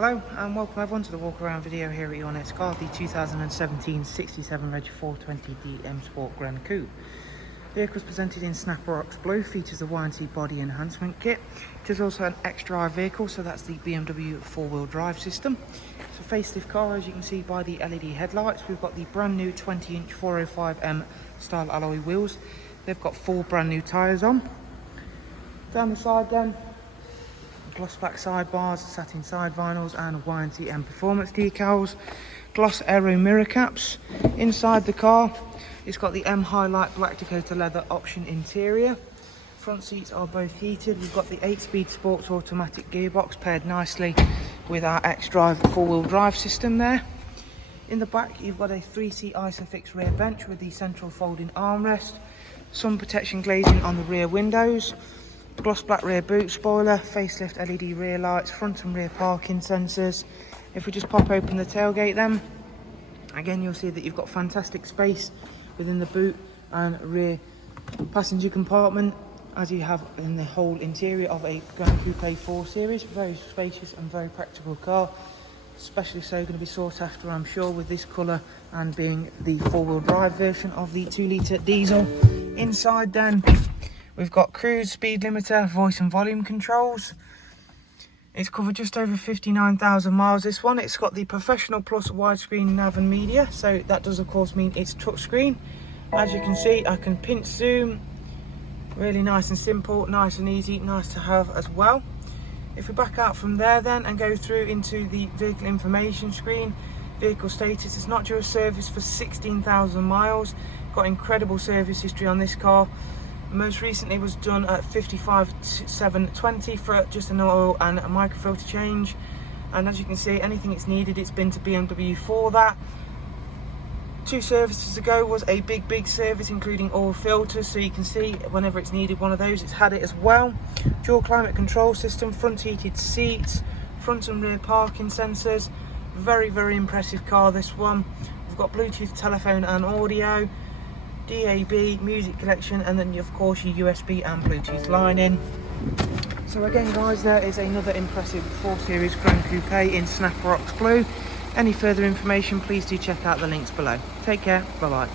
Hello and welcome everyone to the walk around video here at your next car, the 2017 67 Reg 420D M Sport Gran Coupe. The vehicle is presented in Snapper Rocks Blue, features a warranty body enhancement kit. It is also an X-Drive vehicle, so that's the BMW four-wheel drive system. It's a facelift car, as you can see by the LED headlights. We've got the brand new 20-inch 405M style alloy wheels. They've got 4 brand new tyres on. Down the side then, gloss black sidebars, satin side vinyls and warranty and performance decals, gloss aero mirror caps. Inside the car it's got the M Highlight black Dakota leather option interior. Front seats are both heated. We've got the 8-speed sports automatic gearbox paired nicely with our X-Drive four-wheel drive system there. In the back you've got a 3-seat Isofix rear bench with the central folding armrest, sun protection glazing on the rear windows, gloss black rear boot spoiler, facelift LED rear lights, front and rear parking sensors. If we just pop open the tailgate then, again you'll see that you've got fantastic space within the boot and rear passenger compartment, as you have in the whole interior of a Gran Coupe 4 Series. Very spacious and very practical car, especially so going to be sought after, I'm sure, with this colour and being the four-wheel drive version of the 2-litre diesel. Inside then we've got cruise, speed limiter, voice and volume controls. It's covered just over 59,000 miles, this one. It's got the Professional Plus widescreen nav and media, so that does of course mean it's touchscreen. As you can see, I can pinch zoom, really nice and simple, nice and easy, nice to have as well. If we back out from there then and go through into the vehicle information screen, vehicle status, it's not due a service for 16,000 miles. Got incredible service history on this car. Most recently was done at 55,720 for just an oil and a microfilter change, and as you can see, anything it's needed, it's been to BMW for that. 2 services ago was a big service including oil filters, so you can see whenever it's needed one of those, it's had it as well. Dual climate control system, front heated seats, front and rear parking sensors. Very impressive car, this one. We've got Bluetooth telephone and audio, DAB, music collection, and then of course your USB and Bluetooth line in. So again guys, there is another impressive 4 Series Gran Coupe in Snapper Rocks Blue. Any further information, please do check out the links below. Take care, bye bye.